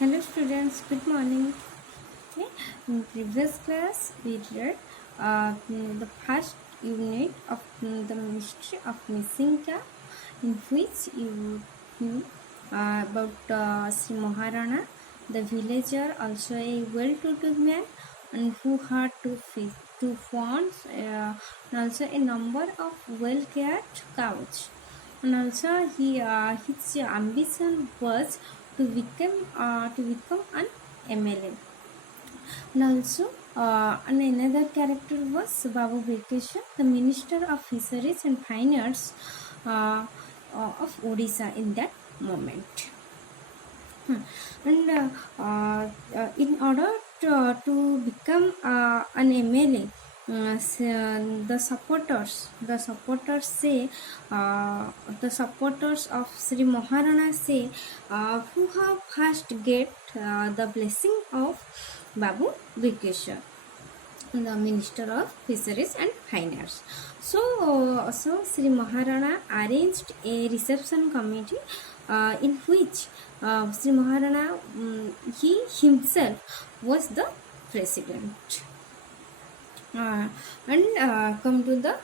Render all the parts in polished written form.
Hello students, good morning. Okay. In previous class we read the first unit of the mystery of missing cat, in which you knew about Sri Maharana, the villager, also a well-to-do man, and who had two farms, and also a number of well-cared cows. And also his ambition was to become an MLA. And also and another character was Babu Bekesha, the Minister of Fisheries and Fine Arts of Odisha in that moment. And in order to become an MLA, the supporters of Sri Maharana say who have first get the blessing of Babu Vikeshwar, the Minister of Fisheries and Fine Arts. So Sri Maharana arranged a reception committee in which Sri Maharana he himself was the president. And come to the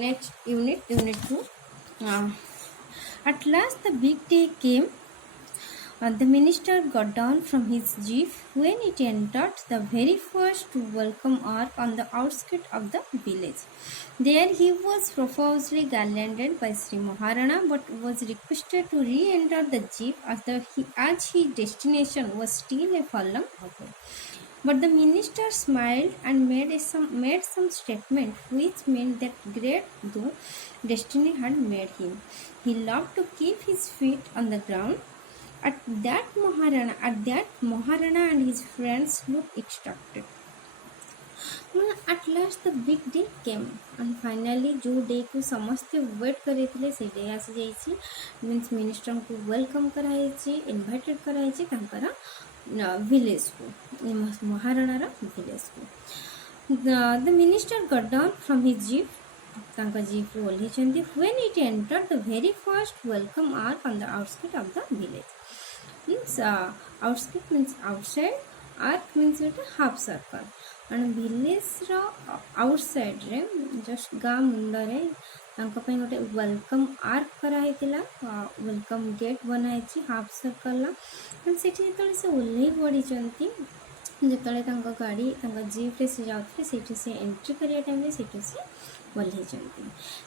next unit 2. At last the big day came. The minister got down from his jeep when it entered the very first welcome ark on the outskirts of the village. There he was profusely garlanded by Sri Maharana, but was requested to re-enter the jeep as his destination was still a furlong away. But the minister smiled and made some statement which meant that great though destiny had made him, he loved to keep his feet on the ground. At that Maharana and his friends looked extracted. At last the big day came and finally जो day को समस्ते wait करे थे से day आसी जाइए means minister को welcome कराई इनवाइटेड कराई तांकर विलेज को महाराणार विलेज को the minister got down from his jeep तांका जीप ओल्हीचंती when it entered the very first welcome arch on the outskirt of the village means outskirt means outside arch means it half circle and village ro outside रे just गाँ मुंडरे तांका पे गोटे welcome arch करा हेतिला welcome gate बनाइछि half circle ला एंड सेठी जेतले से ओल्लै पड़ी चंती जेतले तांका गाड़ी तांका जीप रे से जाउथले सेठी से एंट्री करिया टाइम रे सेठी से ओल्लै चंती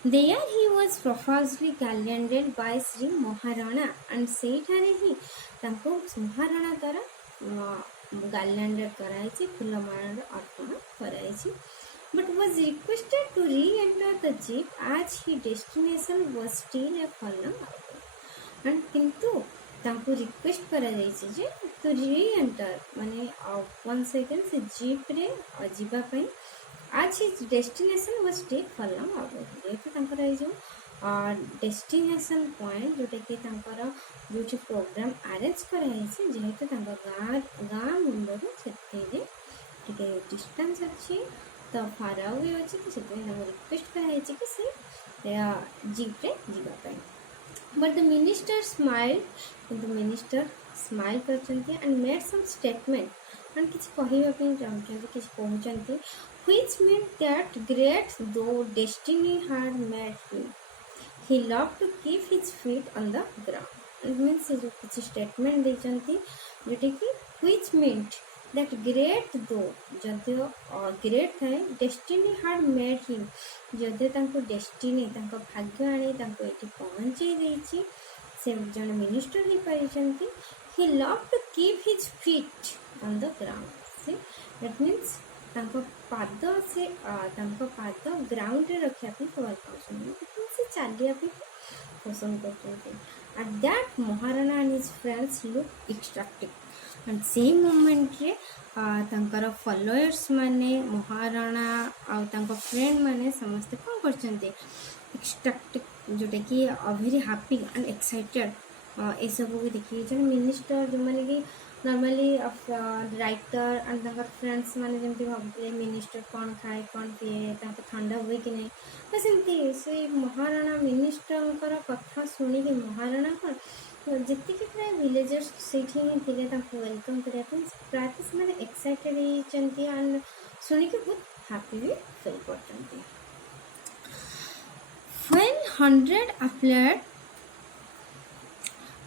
there he was profusely garlanded by Shri Maharana and सेठारे ही तांको महाराणा द्वारा garlanded कराइछि फूलमाला Arpan कराइछि but was requested to re-enter the jeep as his destination was still a furlong away. And किंतु तांको रिक्वेस्ट करा जाइछि जे to re-enter माने once again से जीप रे जीवा पई आज his destination was still furlong away. जेते तांकर आई जो डेस्टिनेशन पॉइंट जोटा कि तांकर जो प्रोग्राम अरेंज कराइछि जेहेतु तांका गाँ मुंडरू सेते टिके डिस्टेंस अछि तो फार अवे अछि तो सेते रिक्वेस्ट कराइछि कि से जीप रे जीवा पई बट द मिनिस्टर स्माइल करचंती and made some statement and किछ कहिबा पई चाहचंती किछ कहउचंती which mean that great though destiny had made him he loved to keep his feet on the ground it means जो कुछ स्टेटमेंट देचंती जोटे कि which meant that great though जदियो ग्रेट थाए डेस्टिनी had made him जदियो तांको destiny तांको भाग्य आनी तांको एठी पहुंचाई देछि से जन मिनिस्टर ही पाइचंती he loved to keep his feet on the ground see that means तांको पाद ग्राउंड रे रखिया पे भल पाउछन से चालिया पे पसंद करते at that Maharana and his friends look extractive and same moment रे तांकर फॉलोअर्स माने महाराणा आ तांको फ्रेंड माने समस्त कोन करचंते एक्सट्रैक्टिव जोटे कि वेरी हैप्पी एंड एक्साइटेड ए सब को देखि जन मिनिस्टर जो माने कि नॉर्मली राइटर एंड तांकर फ्रेंड्स माने जेमति भाबले मिनिस्टर कौन खाए कौन पिए तांको ठंडा हुए कि नहीं तो सेमती से महाराणा मिनिस्टर कथा शुणी महाराणा कौन तो ଯେତିକି ପ୍ରାୟ ଭିଲେଜର୍ସ ସେଇଠି ହିଁ ଥିଲେ ତାଙ୍କୁ ୱେଲକମ୍ କରିବା ପାଇଁ ପ୍ରାୟତଃ ସେମାନେ ଏକ୍ସାଇଟେଡ଼ ହେଇଛନ୍ତି ଆଣ୍ଡ ଶୁଣିକି ବହୁତ ହାପି ବି ଫିଲ୍ କରୁଛନ୍ତି। When hundred appeared,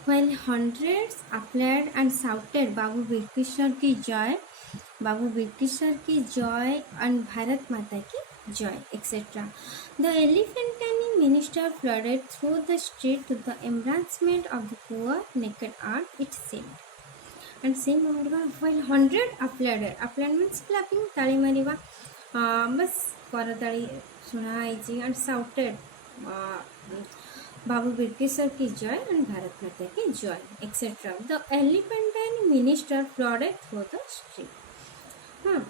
while hundreds applauded and shouted, "Babu Birkishar ki joy, Babu Birkishar ki joy, and Bharat Mata ki joy," etc. The elephantine minister flooded through the street to the embarrassment of the poor naked earth, it seemed. And same moment while hundred applauded, applaud means clapping, ताली मारिबा, बस करताली सुना आइछि, and shouted, Babu Birkishar ki joy and Bharat Mata ki joy, etc. The elephantine minister flooded through the street. And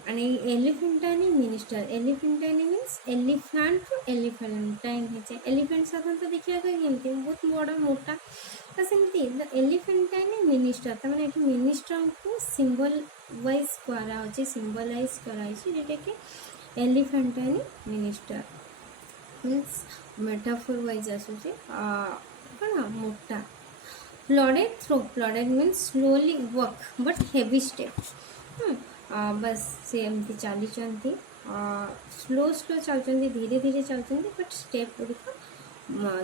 elephantine minister, elephantine means elephant to elephantine है, elephant साधारणतः देखिए तो केमती बहुत बड़ा मोटा, तो सेमती द elephantine minister तो माने कि मिनिस्टर को सिंबल वाइज करा होचे, सिंबलाइज करा होचे जेटा कि elephantine minister means metaphor wise आसुचे कना मोटा। Plodded through, plodded means slowly walk but heavy step, बस से एमती चली स्लो स्लो चलती, धीरे धीरे चलती, बट स्टेप गुड़िक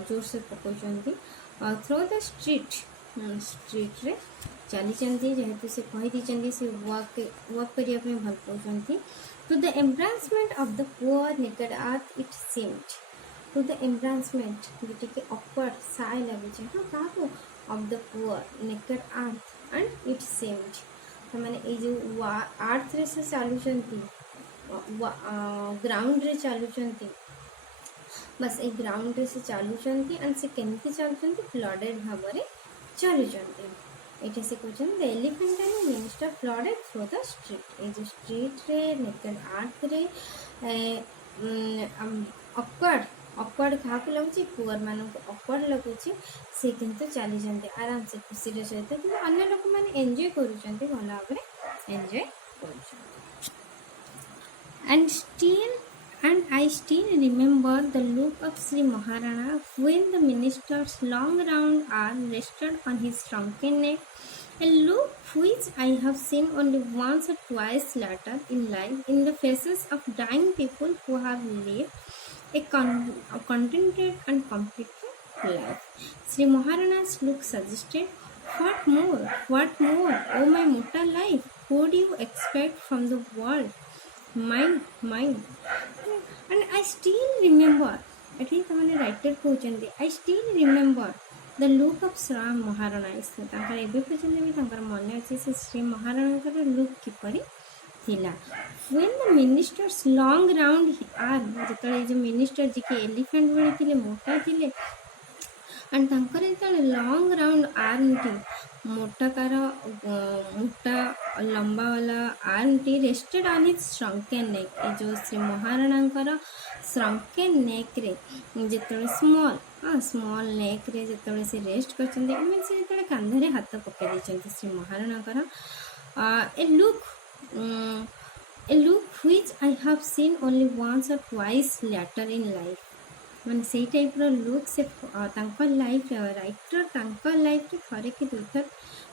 जोर से पकाउंट थ्रू द स्ट्रीट, स्ट्रीट रे चली जेहेतु से कही से वर्क करने भल पाँच। To the embarrassment of the poor naked earth it seemed, to the embarrassment जोटा कि अपवर्ड साय लगे हाँ क्या of the poor naked earth and it seemed, तो मैंने ये जो अर्थ रे से चलुंट ग्राउंड रे चलुंट, बस ये ग्राउंड रे से चलुंट एंड से केमती चलुंट फ्लडेड भाव में चलुंट। ये से कहते the elephantine minister flooded through the street, ये जो स्ट्रीट रे नेकेड अर्थ रे अपवर्ड क्या लगुच पुअर मानक अपवर्ड लगुच, सी किंतु चली जाते आराम से खुशी सहित, कि अन्य लोक मैंने एंजॉय करुँच भल भाव एंजॉय कर। And I still remember the look of Sri Maharana when the minister's long round arm rested on his shrunken neck, a look which I have seen only once or twice later in life in the faces of dying people who have lived a contented and complete life. Sri Maharana's look suggested, what more, oh my mortal life, what do you expect from the world? Mine. And I still remember, at least मैंने writer कहते I still remember the look of Sri Maharana, इसमें एवं पर्यटन भी मन अच्छे से Shri Maharana look किपरि थिला। when the minister's long round arm, जो मिनिस्टर जी के एलिफेंट भली थिले मोटा थिले, एंड जो लंग राउंड आर्म टी मोटाकार मोटा लंबा वाला आर्म टी rested on his shrunken neck, ये जो श्री महाराणा श्रंकेन नेक रे जिते स्मॉल नेक रे जिते से रेस्ट कर कांधे हाथ पकई Shri Maharana a look which I have seen only once और ट्वाइस लेटर इन लाइफ, मैंने से टाइप लुक से लाइफ राइटर लाइफ थे कि दुई थर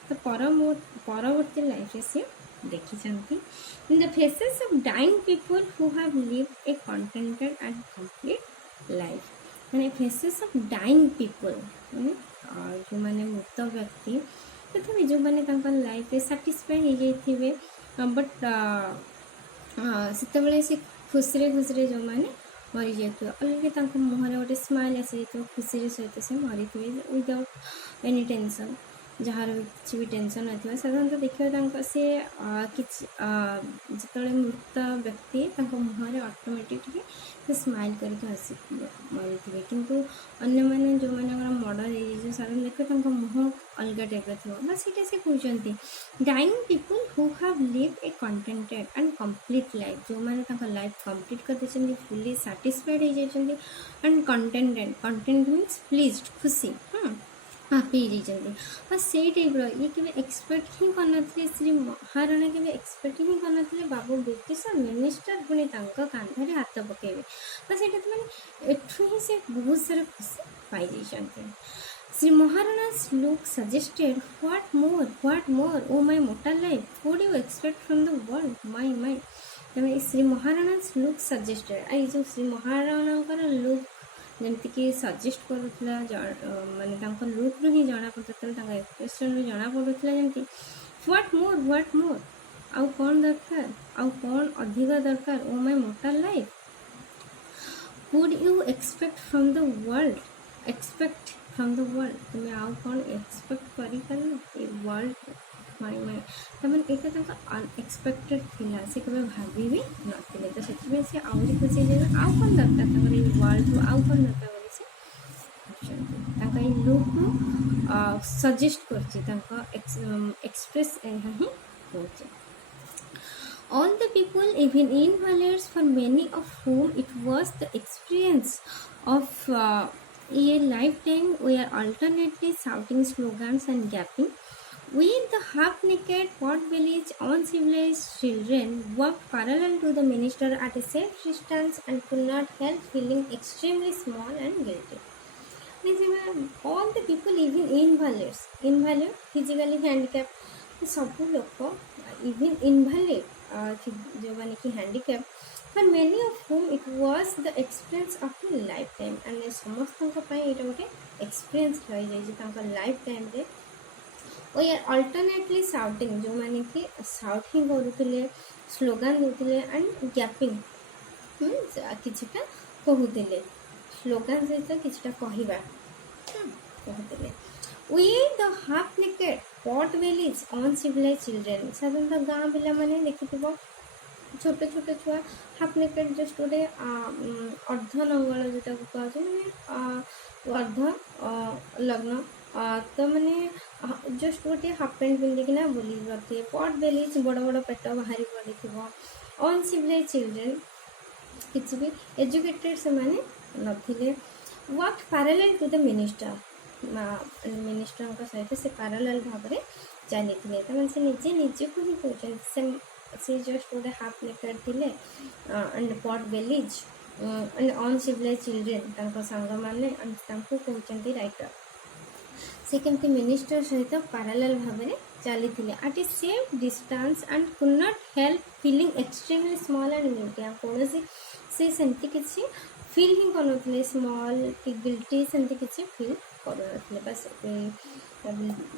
तो परवर्ती लाइफ से देखी। In the faces of dying people who have lived a contented and complete life, मैंने फेसेस ऑफ डाइंग पीपल जो मैंने मृत व्यक्ति तथापि जो मैंने लाइफ साटिस्फाई हो जाइए, बट से खुशी जो मैंने मरी जाइए अलरेडी मुहर गोटे स्माइल आसी जाइए खुशी सहित से मरी थे विदाउट एनी टेंशन, जार किसी भी टेंशन न साधारणतः देखिए सी जो मृत व्यक्ति मुहर ऑटोमेटिकली से स्माइल करके हसी मरी थे, किंतु अन्य मैंने जो मैंने मर्डर हो साधारण देखिए मुह अलग टाइप थो, बस ये से कहते dying people who have lived a contented and complete life, जो मैंने लाइफ कंप्लीट कर फुली साटिस्फाइड हो जाइए एंड कंटेंट मीन्स प्लीज्ड खुशी हैप्पी हो, बस से टाइप ये के एक्सपेक्ट ही करन, श्री महाराणा के एक्सपेक्ट ही करन बाबू ब्रिटिशर मिनिस्टर पुणी कांधे हाथ पकेबे, बस ये मैंने एठू ही से बहुत सारा खुशी पाई जाइए। Sri Maharana's look suggested, what more, what more, oh my mortal life, what do you expect from the world, my. तमें श्री महाराणा's look suggested, आई जो श्री महाराणाଙ୍କର look ଯେମିତିକି ସଜେଷ୍ଟ କରୁଥିଲା ମାନେ ତାଙ୍କ ଲୁକ୍ରୁ ହିଁ ଜଣାପଡ଼ୁଥିଲା, ତାଙ୍କ ଏକ୍ସପ୍ରେସନ୍ରୁ ଜଣାପଡ଼ୁଥିଲା ଯେମିତି ହ୍ୱାଟ୍ ମୋର୍ ଆଉ କ'ଣ ଦରକାର, ଆଉ କ'ଣ ଅଧିକ ଦରକାର, ଓ ମାଇ ମୋଟାଲ୍ life, would you expect from the world, expect from the world, तुम आउ कौन एक्सपेक्ट करिपारन ए वर्ल्ड माय तमन एटा तक अनएक्सपेक्टेड थिला, से कबे भाबी भी नथिले, तो सेति से आउरी खुशी जे आउ कौन दरकार तमर ए वर्ल्ड रो आउ कौन दरकार बोली से ताका ए लुक नु सजेस्ट करछि, ताका एक्सप्रेस एहा ही होछि. All the people, even invalids, for many of whom it was the experience of a lifetime, were alternately shouting slogans and gapping. With the half-naked, pot-bellied, uncivilized children walked parallel to the minister at a safe distance and could not help feeling extremely small and guilty. All the people, even invalids, invalid, physically handicapped, सब लोग even invalid, जो माने कि handicap, but many of whom it was the experience of a lifetime, and समस्तଙ୍କ ପାଇଁ ଏଇଟା ଗୋଟେ experience ରହିଯାଇଛି ତାଙ୍କ ଲାଇଫ୍ ଟାଇମ୍ରେ. ଓ ୟାର ଅଲ୍ଟରନେଟଲି ସାଉଟିଂ, ଯେଉଁମାନେ କି ସାଉଟ୍ ହିଁ କରୁଥିଲେ, ସ୍ଲୋଗାନ ଦେଉଥିଲେ, ଆଣ୍ଡ ଗ୍ୟାପିଂ କିଛିଟା କହୁଥିଲେ, ସ୍ଲୋଗାନ ସହିତ କିଛିଟା କହିବା କହୁଥିଲେ. with the half naked, pot bellied, uncivilized children, ସାଧାରଣତଃ ଗାଁ ପିଲାମାନେ ଦେଖିଥିବ ଛୋଟ ଛୋଟ ଛୁଆ ହାଫ୍ ନେକେଡ୍, ଜଷ୍ଟ ଗୋଟେ ଅର୍ଦ୍ଧ ଲଙ୍ଗଳ ଯେଉଁଟାକୁ କୁହାଯାଏ, ମାନେ ଅର୍ଦ୍ଧ ଲଗ୍ନ, ତ ମାନେ ଜଷ୍ଟ ଗୋଟେ ହାଫ୍ ପ୍ୟାଣ୍ଟ ପିନ୍ଧିକିନା ବୁଲି ପାରୁଥିବେ. ପଟ୍ ବେଲିଜ୍, ବଡ଼ ବଡ଼ ପେଟ ବାହାରି ପଡ଼ିଥିବ. ଅନସିଭିଲାଇଜ୍ ଚିଲଡ୍ରେନ୍, କିଛି ବି ଏଜୁକେଟେଡ୍ ସେମାନେ ନଥିଲେ. Walk parallel to the minister, ମିନିଷ୍ଟରଙ୍କ ସହିତ ସେ ପାରାଲେଲ୍ ଭାବରେ ଚାଲିଥିଲେ. ତାମାନେ ସେ ନିଜକୁ ହିଁ କହୁଛନ୍ତି, ସେ ଜଷ୍ଟ ଗୋଟେ ହାଫ୍ ନେକେଡ୍ ଥିଲେ, ଆଣ୍ଡ ପଟ୍ ବେଲିଜ୍ ଆଣ୍ଡ ଅନସିଭିଲାଇଜ୍ ଚିଲଡ୍ରେନ୍ ତାଙ୍କ ସାଙ୍ଗମାନେ, ତାଙ୍କୁ କହୁଛନ୍ତି ରାଇଟର. ସେ କେମିତି ମିନିଷ୍ଟର ସହିତ ପାରାଲେଲ୍ ଭାବରେ ଚାଲିଥିଲେ, at a safe distance and could not help feeling extremely small and guilty. ଆଉ କୌଣସି ସେ ସେମିତି କିଛି ଫିଲ୍ ହିଁ କରୁନଥିଲେ, ସ୍ମଲ୍ କି ଗିଲ୍ଟି ସେମିତି କିଛି ଫିଲ୍ କରୁନଥିଲେ. ବାସ୍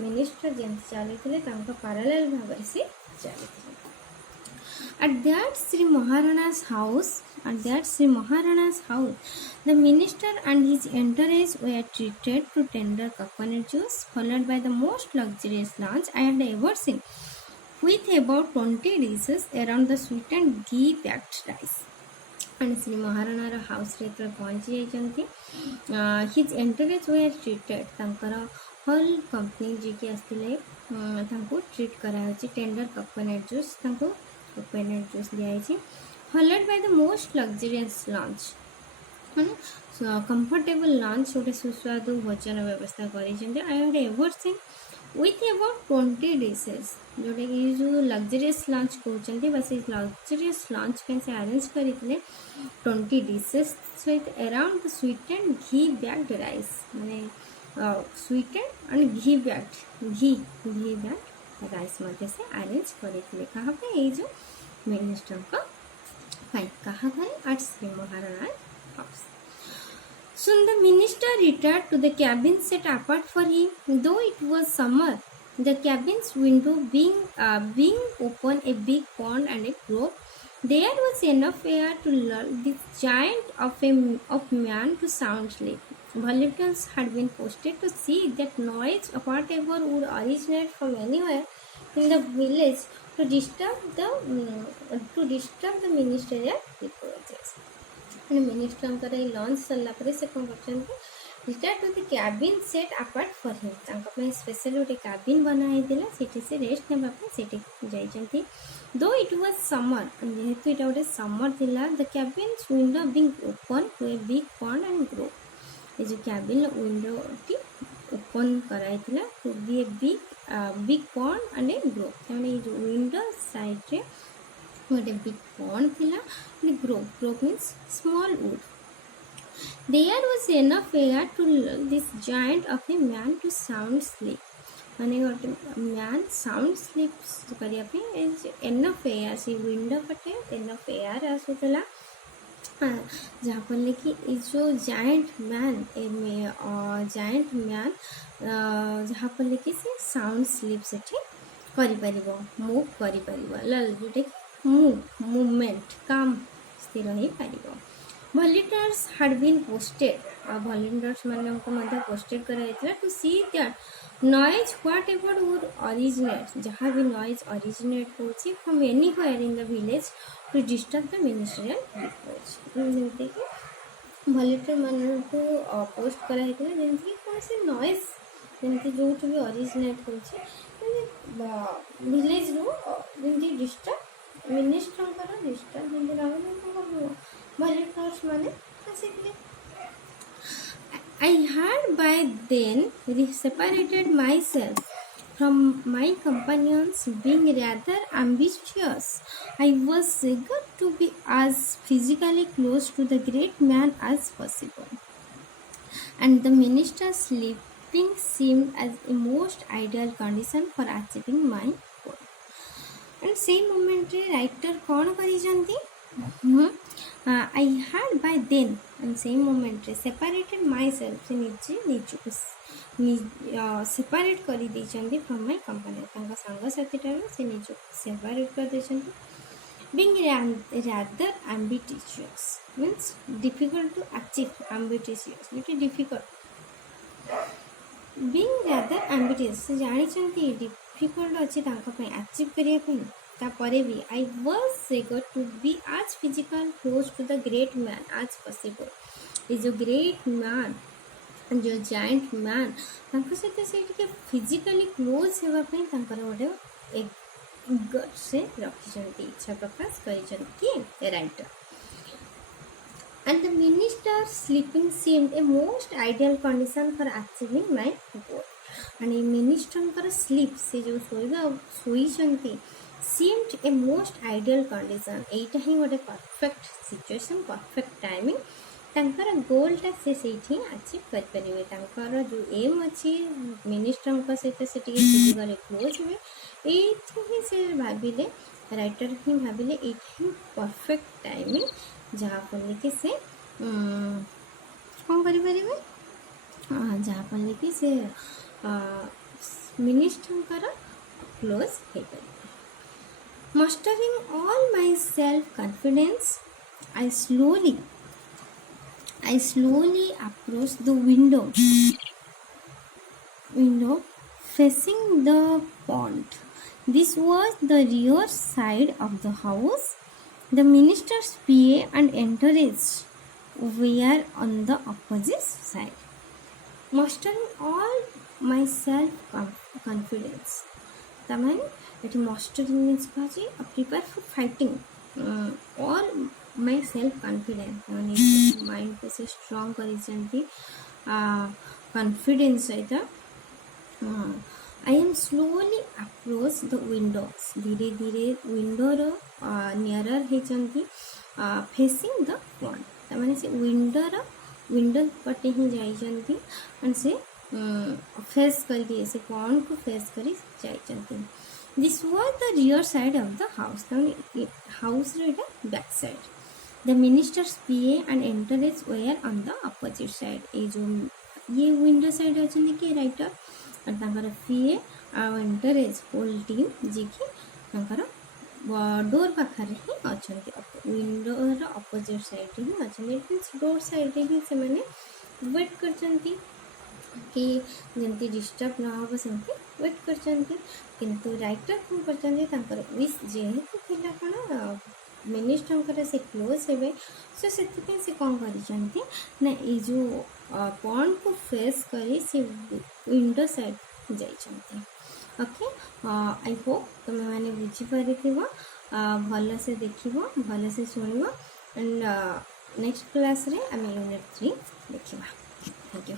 ମିନିଷ୍ଟର ଯେମିତି ଚାଲିଥିଲେ ତାଙ୍କ ପାରାଲେଲ୍ ଭାବରେ ସେ ଚାଲିଥିଲେ. At that Sri Maharana's house, the minister and his entourage were treated to tender coconut juice, followed by the most luxurious lunch I had ever seen, with about 20 dishes around the sweetened ghee-packed rice. And Sri Maharana's house रे तो पहुंची जाइछंती. His entourage were treated, तांकर whole company जी के आस्तिले तांको treat करायछि. टेंडर कोकोनट जूस, तांको कोकोनट जूस दियाछि. Followed by the most luxurious lunch, माने कंफर्टेबल लंच, गोटे सुस्वादु भोजन व्यवस्था करिछंती. I had ever seen with about 20 dishes, जोटे कि जो लग्जरियस लंच कहते बस लग्जरियस लंच पे से अरेंज करते 20 dishes with around the sweetened ghee bagged rice, माने sweetened and ghee bagged rice मध्य से अरेंज करते. कहाँ पे, ये जो मिनिस्टर का कहाँ घर at Shri Maharana house. Soon the minister retired to the cabin set apart for him. Though it was summer, the cabin's window being open, a big pond and a grove, there was enough air to lull this giant of man to sound sleep. Bulletins had been posted to see that noise, whatever would originate from anywhere in the village, to disturb the ministerial reproaches. Minister lunch सरला से कौन कर retire to the cabin set apart for him, special गोटे cabin बनाई से rest नापी. दो it was summer, जेहेतु यहाँ गोटे समर थिला, the cabin window being open to a big pond and grow. ये जो कैबिन विंडो टी ओपन कराई to be a big pond and a grow. ये जो विंडो साइड रे गोटे बिग पॉन्ड थिला, grow means small wood. There was enough air to lull this giant of a man to sound sleep. ମାନେ ଗୋଟେ man sound slip କରିବା ପାଇଁ enough air ସେ ୱିଣ୍ଡୋ ପଟେ ଏନଫ୍ ଏୟାର ଆସୁଥିଲା ଯାହାଫଳରେ କି ଏ ଯେଉଁ ଜାଏଣ୍ଟ ମ୍ୟାନ୍ ଯାହାଫଳରେ କି ସେ ସାଉଣ୍ଡ ସ୍ଲିପ୍ ସେଠି କରିପାରିବ ମୁଭ୍ କରିପାରିବ ଯେଉଁଟାକି ମୁଭମେଣ୍ଟ କାମ୍ ସ୍ଥିର ହେଇପାରିବ। ଭଲେଣ୍ଟିୟର୍ସ ହାଡ୍ ବିନ୍ ପୋଷ୍ଟେଡ୍ ଆଉ ଭଲେଣ୍ଟିୟର୍ସ ମାନଙ୍କୁ ମଧ୍ୟ ପୋଷ୍ଟେଡ୍ କରାଯାଇଥିଲା to see that noise whatever would originate जहाँ भी noise originate होची from anywhere in the village to disturb the ministerial reports जैसे कि भलेंटियर मानू पोस्ट कराइला जमीक कौन से नॉइज जमी जो भी originate होची विलेज रू जमी डिस्टर्ब मिनिस्टर डिस्टर्ब जमी भलेंटियर्स माने आसिले I had by then separated myself from my companions, being rather ambitious. I was eager to be as physically close to the great man as possible. And the minister's sleeping seemed as a most ideal condition for achieving my goal. And same moment writer कौन करिजंती I had by then and same moment separated myself से निजको separate कर देइचंदी from my company तांका संग साथी ठारो से निजको separate कर देइचंदी being rather ambitious means difficult to achieve ambitious it is difficult being rather ambitious से जानि चंती difficult अछि तांका पे अचीव करिया पे तापरे भी I was eager to be as physical close to the great man as possible is जो great man जो giant man तांका सहित से टिके physically close हेबा पे तांकर गोटे एक गट से रखिसंती इच्छा प्रकाश करिसंती writer and the minister's sleeping seemed a most ideal condition for achieving my goal and a minister's sleep से जो सोईचंती seemed a most ideal condition एटा ही गोटे परफेक्ट सिचुएशन परफेक्ट टाइमिंग तांकर गोलटा से सेठी अचीव कर परिवे तांकर जो एम अछि मिनिस्टर सहित से फिजिकली क्लोज हुए एठी ही से भाबिले राइटर ही भाबिले एठी ही परफेक्ट टाइमिंग जहाँ पर कि से कौन करि परिवे जहाँ पर कि से मिनिस्टर क्लोज हे परिवे Mustering all my self-confidence, I slowly approached the window facing the pond. This was the rear side of the house. The minister's PA and entourage were on the opposite side. Mustering all my self-confidence. तमाम eighty मस्टरिंग means कहे prepare for fighting all my self confidence माने mind को से strong करिसेंती confidence सहित I am slowly approach the Windows धीरे धीरे विंडोर nearer होती facing the pond तमाने से विंडो पटे ही जाइछंती एंड से फेस करिए से पॉन्ड को फेस करी जाइछंती this was the rear side of the house तमाने हाउस रे back side the minister's PA and entourage were on the opposite side ए जो ये विंडो साइड अछि कि राइटर और तांकर पीए आ एंटरेज होल टीम जे कि तांकर डोर पाखरे ही अछंती विंडोर अपोजिट साइड ही अछंती मींस डोर साइड ही से माने वेट करचंती कि जमती डिस्टर्ब ना हो सेमती वेट करचंती किंतु राइटर कौन करचंती तांकर विश जेहेतु थिला कोन मिनिस्टर से क्लोज हेबे सो से कौन करिचंती ना ए जो पॉन्ड को फेस करी से विंडो साइड जाइचंती ओके आई होप तुम मैंने बुझी पारिथिबो भल से देखिबो भल से सुनिबो एंड नेक्स्ट क्लास रे आम यूनिट 3 देखिबा थैंक यू।